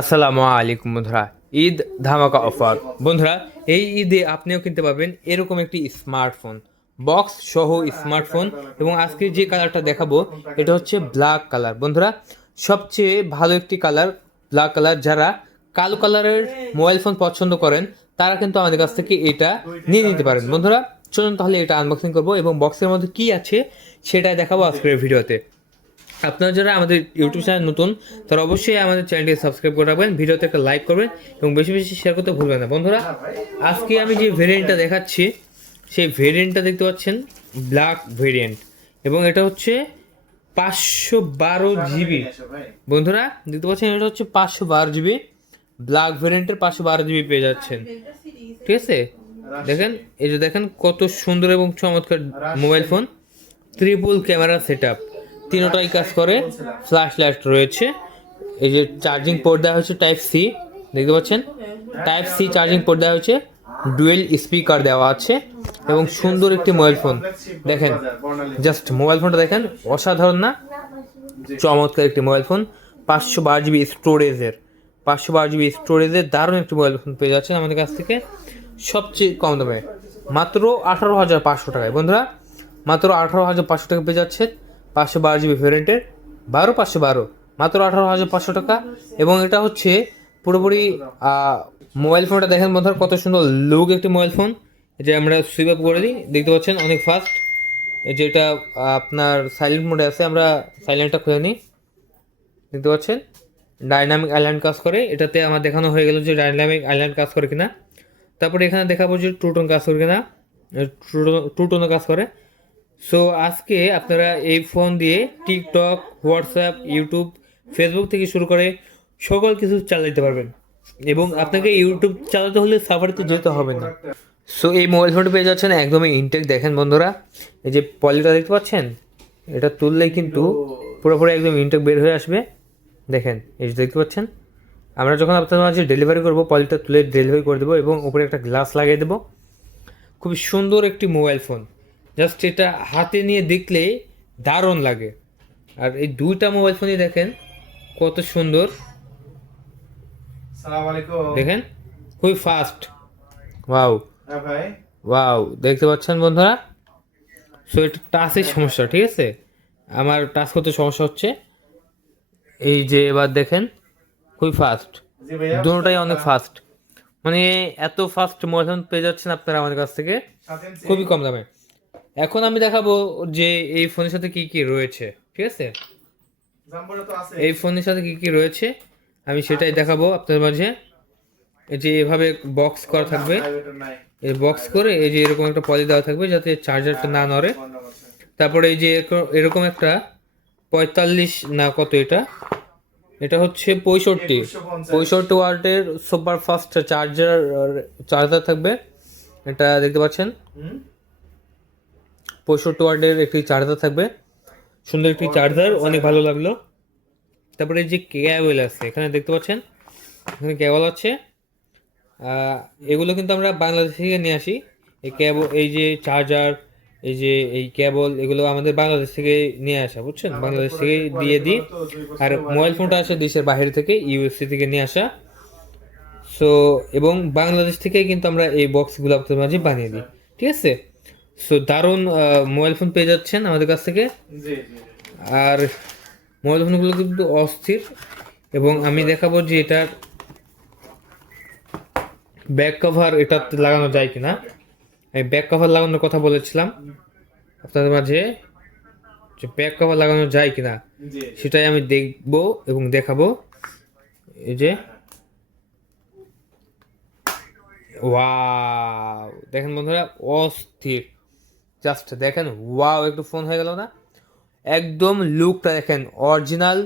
আসসালামু আলাইকুম বন্ধুরা। ঈদ ধামাকা অফার বন্ধুরা, এই ঈদে আপনিও কিনতে পারবেন এরকম একটি স্মার্টফোন, বক্স সহ স্মার্টফোন। এবং আজকে যে কালারটা দেখাবো এটা হচ্ছে ব্ল্যাক কালার বন্ধুরা। সবচেয়ে ভালো একটি কালার ব্ল্যাক কালার। যারা কালো কালারের মোবাইল ফোন পছন্দ করেন তারা কিন্তু আমাদের কাছ থেকে এটা নিয়ে নিতে পারেন বন্ধুরা। চলুন তাহলে এটা আনবক্সিং করবো এবং বক্সের মধ্যে কি আছে সেটা দেখাবো আজকের ভিডিওতে। আপনারা যারা আমাদের ইউটিউব চ্যানেল নতুন তারা অবশ্যই আমাদের চ্যানেলটি সাবস্ক্রাইব করে রাখবেন, ভিডিওতে একটা লাইক করবেন এবং বেশি বেশি শেয়ার করতে ভুলবেন না বন্ধুরা। আজকে আমি যে ভেরিয়েন্টটা দেখাচ্ছি সেই ভেরিয়েন্টটা দেখতে পাচ্ছেন ব্ল্যাক ভেরিয়েন্ট, এবং এটা হচ্ছে 512 জিবি বন্ধুরা। দেখতে পাচ্ছেন এটা হচ্ছে 512 জিবি ব্ল্যাক ভেরিয়েন্টের 512 জিবি পেয়ে যাচ্ছেন, ঠিক আছে। দেখেন এই যে দেখেন কত সুন্দর এবং চমৎকার mobile phone. Triple camera set up, তিনোটাই কাজ করে। ফ্ল্যাশ লাইট রয়েছে। এই যে চার্জিং পোর্ট দেওয়া হয়েছে টাইপ সি, দেখতে পাচ্ছেন টাইপ সি চার্জিং পোর্ট দেওয়া হয়েছে। ডুয়েল স্পিকার দেওয়া আছে এবং সুন্দর একটি মোবাইল ফোন। দেখেন জাস্ট মোবাইল ফোনটা দেখেন, অসাধারণ না? চমৎকার একটি মোবাইল ফোন। 512 জিবি স্টোরেজের, 512 জিবি স্টোরেজের দারুণ একটি মোবাইল ফোন পেয়ে যাচ্ছেন আমাদের কাছ থেকে সবচেয়ে কম দামে, মাত্র 18,500 টাকায় বন্ধুরা। মাত্র 18,500 টাকা পেয়ে যাচ্ছে 512 জিবি ভ্যারিয়েন্টের 512, মাত্র 18,500 টাকা। এবং এটা হচ্ছে পুরোপুরি মোবাইল ফোনটা দেখেন বন্ধুরা কত সুন্দর লুক একটি মোবাইল ফোন। যে আমরা সুইপ আপ করে দিই, দেখতে পাচ্ছেন অনেক ফাস্ট। যেটা আপনার সাইলেন্ট মোডে আছে, আমরা সাইলেন্টটা খুলে নিই, দেখতে পাচ্ছেন ডাইনামিক আইল্যান্ড কাজ করে। এটাতে আমার দেখানো হয়ে গেল যে ডাইনামিক আইল্যান্ড কাজ করে কিনা। তারপরে এখানে দেখাবো যে টু টোন কাজ করে কিনা, টু টোনও কাজ করে। সো আজকে আপনারা এই ফোন দিয়ে টিকটক, হোয়াটসঅ্যাপ, ইউটিউব, ফেসবুক থেকে শুরু করে সকল কিছু চালাতে পারবেন। এবং আপনাকে ইউটিউব চালাতে হলে সাফারিতে যেতে হবে না। সো এই মোবাইল ফোনটা পেয়ে যাচ্ছেন একদমই ইনটেক। দেখেন বন্ধুরা এই যে পলিটা দেখতে পাচ্ছেন, এটা তুললেই কিন্তু পুরোপুরি একদম ইনটেক বের হয়ে আসবে। দেখেন এই যে দেখতে পাচ্ছেন, আমরা যখন আপনাদের মাঝে ডেলিভারি করবো পলিটা তুলে ডেলিভারি করে দেবো এবং উপরে একটা গ্লাস লাগিয়ে দেবো। খুবই সুন্দর একটি মোবাইল ফোন, জাস্ট এটা হাতে নিয়ে দেখলে দারুণ লাগে। আর এই দুইটা মোবাইল ফোনই দেখেন কত সুন্দর, সালাম আলাইকুম। দেখেন খুবই ফাস্ট। ওয়াও হ্যাঁ ভাই, ওয়াও, দেখতে পাচ্ছেন বন্ধুরা। সো এটা টাচের সমস্যা, ঠিক আছে, আমার টাচ করতে সমস্যা হচ্ছে। এই যে এবার দেখেন খুবই ফাস্ট, জি ভাইয়া। দুটোটাই অনেক ফাস্ট। মানে এত ফাস্ট মোবাইল ফোন পেয়ে যাচ্ছেন আপনারা আমাদের কাছ থেকে খুবই কম দামে। এখন আমি দেখাবো যে এই ফোনের সাথে কি কি রয়েছে, ঠিক আছে। জাম্বুরা তো আছে। এই ফোনের সাথে কি কি রয়েছে আমি সেটাই দেখাবো আপনাদের মাঝে। এই যে এভাবে বক্স করা থাকবে, এই বক্স করে এই যে এরকম একটা পলি দেওয়া থাকবে যাতে চার্জারটা না নড়ে। তারপরে এই যে এরকম একটা 45 না কত, এটা এটা হচ্ছে 65 ওয়াটের সুপার ফাস্ট চার্জার থাকবে। এটা দেখতে পাচ্ছেন 65 ওয়াটের একটি চার্জার থাকবে, সুন্দর একটি চার্জার, অনেক ভালো লাগলো। তারপরে এই যে কেবল আছে এখানে দেখতে পাচ্ছেন, এখানে কেবল আছে। এগুলো কিন্তু আমরা বাংলাদেশ থেকে নিয়ে আসি। এই কেবল, এই যে চার্জার, এই যে এই কেবল, এগুলো আমাদের বাংলাদেশ থেকে নিয়ে আসা, বুঝছেন, বাংলাদেশ থেকে দিয়ে দিই। আর মোবাইল ফোনটা আসে দেশের বাইরে থেকে, ইউএসসি থেকে নিয়ে আসা। সো এবং বাংলাদেশ থেকে কিন্তু আমরা এই বক্সগুলো আপনাদের মাঝে বানিয়ে দিই, ঠিক আছে। সো দারুণ মোবাইল ফোন পেয়ে যাচ্ছেন আমাদের কাছ থেকে। জি জি। আর মোবাইল ফোনগুলো কিন্তু অস্থির। এবং আমি দেখাবো যে এটার ব্যাক কভার এটাতে লাগানো যায় কিনা। আমি ব্যাক কভার লাগানোর কথা বলেছিলাম আপনাদের মাঝে, যে ব্যাক কভার লাগানো যায় কিনা জি। সেটাই আমি দেখবো এবং দেখাবো। এই যে ওয়াও, দেখেন বন্ধুরা অস্থির, জাস্ট দেখেন ওয়াও, একটু ফোন হয়ে গেল না? একদম লুকটা দেখেন, অরিজিনাল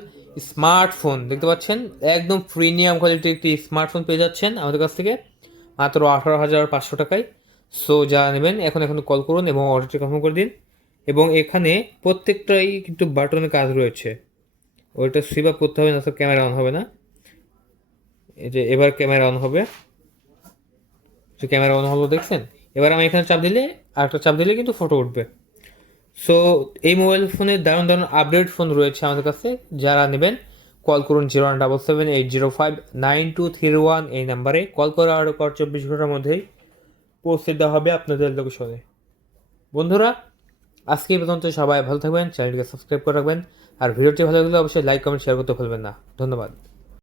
স্মার্টফোন দেখতে পাচ্ছেন, একদম প্রিমিয়াম কোয়ালিটির একটি স্মার্টফোন পেয়ে যাচ্ছেন আমাদের কাছ থেকে মাত্র 18,500 টাকায়। সো যারা নেবেন এখন কল করুন এবং অর্ডারটি কনফার্ম করে দিন। এবং এখানে প্রত্যেকটাই কিন্তু বাটনের কাজ রয়েছে, ওইটা সুইপ আপ করতে হবে না তো ক্যামেরা অন হবে না। এই যে এবার ক্যামেরা অন হবে, যে ক্যামেরা অন হলো দেখছেন। এবার আমি এখানে চাপ দিলে, আরেকটা চাপ দিলে কিন্তু ফটো উঠবে। সো এই মোবাইল ফোনের দারুণ দারুণ আপডেট ফোন রয়েছে আমাদের কাছে, যারা নেবেন কল করুন 0177805923 এই নাম্বারে কল করে অর্ডার করার 24 ঘন্টার মধ্যেই পৌঁছে দেওয়া হবে আপনাদের লোকেশনে। বন্ধুরা আজকে এই পর্যন্ত, সবাই ভালো থাকবেন, চ্যানেলটিকে সাবস্ক্রাইব করে রাখবেন, আর ভিডিওটি ভালো লাগলে অবশ্যই লাইক কমেন্ট শেয়ার করতে ভুলবেন না। ধন্যবাদ।